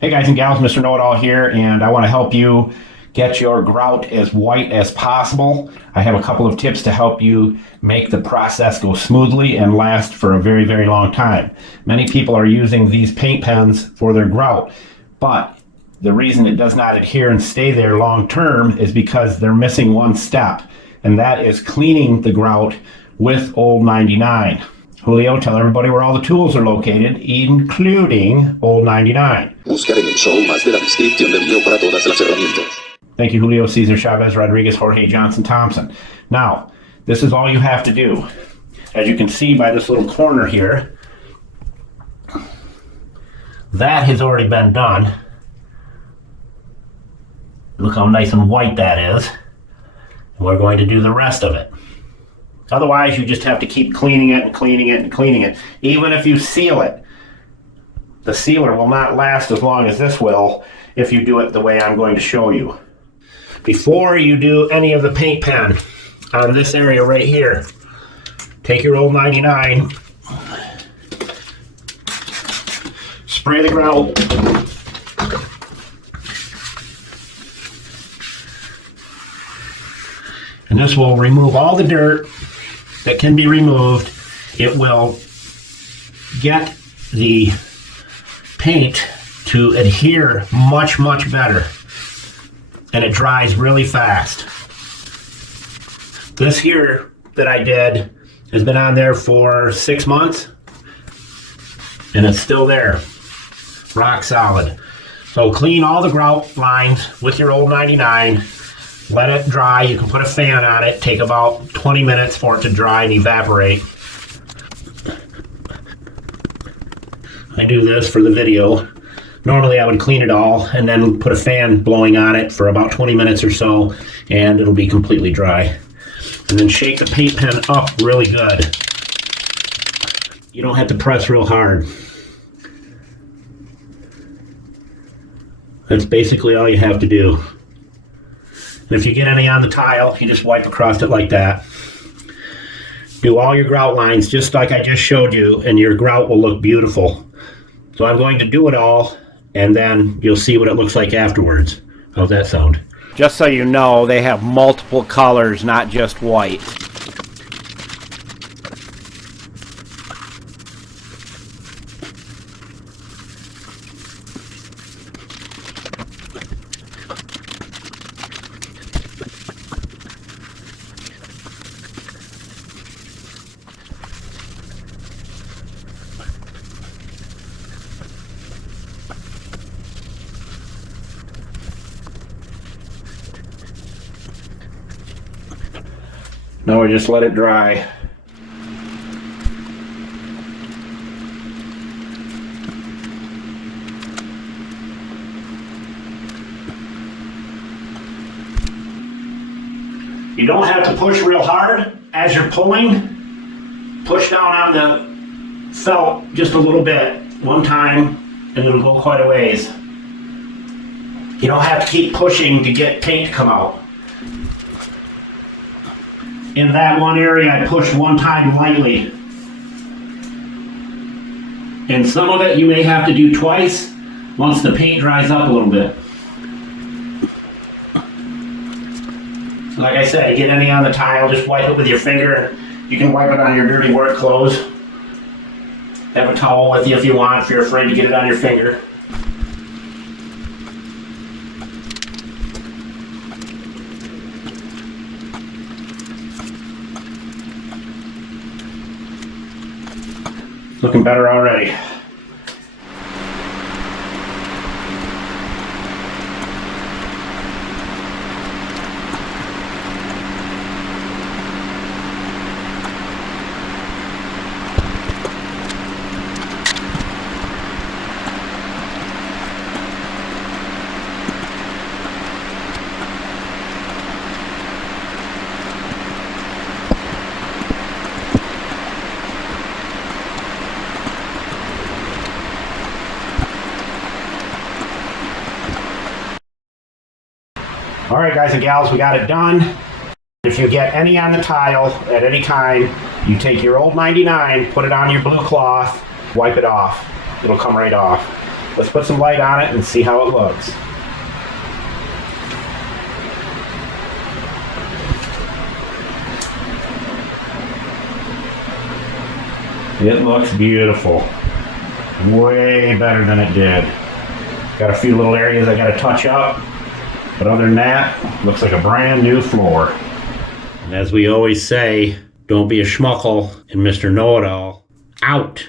Hey guys and gals, Mr. Know-It-All here, and I want to help you get your grout as white as possible. I have a couple of tips to help you make the process go smoothly and last for a very, very long time. Many people are using these paint pens for their grout, but the reason it does not adhere and stay there long term is because they're missing one step, and that is cleaning the grout with Old 99. Julio, tell everybody where all the tools are located, including Old 99. Buscar en el show más de la descripción del video para todas las herramientas. Thank you, Julio, Cesar, Chavez, Rodriguez, Jorge, Johnson, Thompson. Now, this is all you have to do. As you can see by this little corner here, that has already been done. Look how nice and white that is. And we're going to do the rest of it. Otherwise, you just have to keep cleaning it and cleaning it and cleaning it. Even if you seal it, the sealer will not last as long as this will if you do it the way I'm going to show you. Before you do any of the paint pen on this area right here, take your Old 99, spray the grout, and this will remove all the dirt that can be removed. It will get the paint to adhere much, much better, and it dries really fast. This here that I did has been on there for 6 months, and it's still there, rock solid. So clean all the grout lines with your Old 99. Let it dry. You can put a fan on it. Take about 20 minutes for it to dry and evaporate. I do this for the video. Normally I would clean it all and then put a fan blowing on it for about 20 minutes or so, and it'll be completely dry. And then shake the paint pen up really good. You don't have to press real hard. That's basically all you have to do. And if you get any on the tile, you just wipe across it like that. Do all your grout lines just like I just showed you, and your grout will look beautiful. So I'm going to do it all, and then you'll see what it looks like afterwards. How's that sound? Just so you know, they have multiple colors, not just white. Now we just let it dry. You don't have to push real hard as you're pulling. Push down on the felt just a little bit, one time, and it'll go quite a ways. You don't have to keep pushing to get paint to come out. In that one area, I pushed one time lightly. And some of it you may have to do twice once the paint dries up a little bit. Like I said, get any on the tile, just wipe it with your finger. You can wipe it on your dirty work clothes. Have a towel with you if you want, if you're afraid to get it on your finger. Looking better already. All right, guys and gals, we got it done. If you get any on the tile at any time, you take your Old 99, put it on your blue cloth, wipe it off. It'll come right off. let's put some light on it and see how it looks. It looks beautiful. Way better than it did. Got a few little areas I gotta touch up, but other than that, looks like a brand new floor. And as we always say, don't be a schmuckle and Mr. Know-It-All out.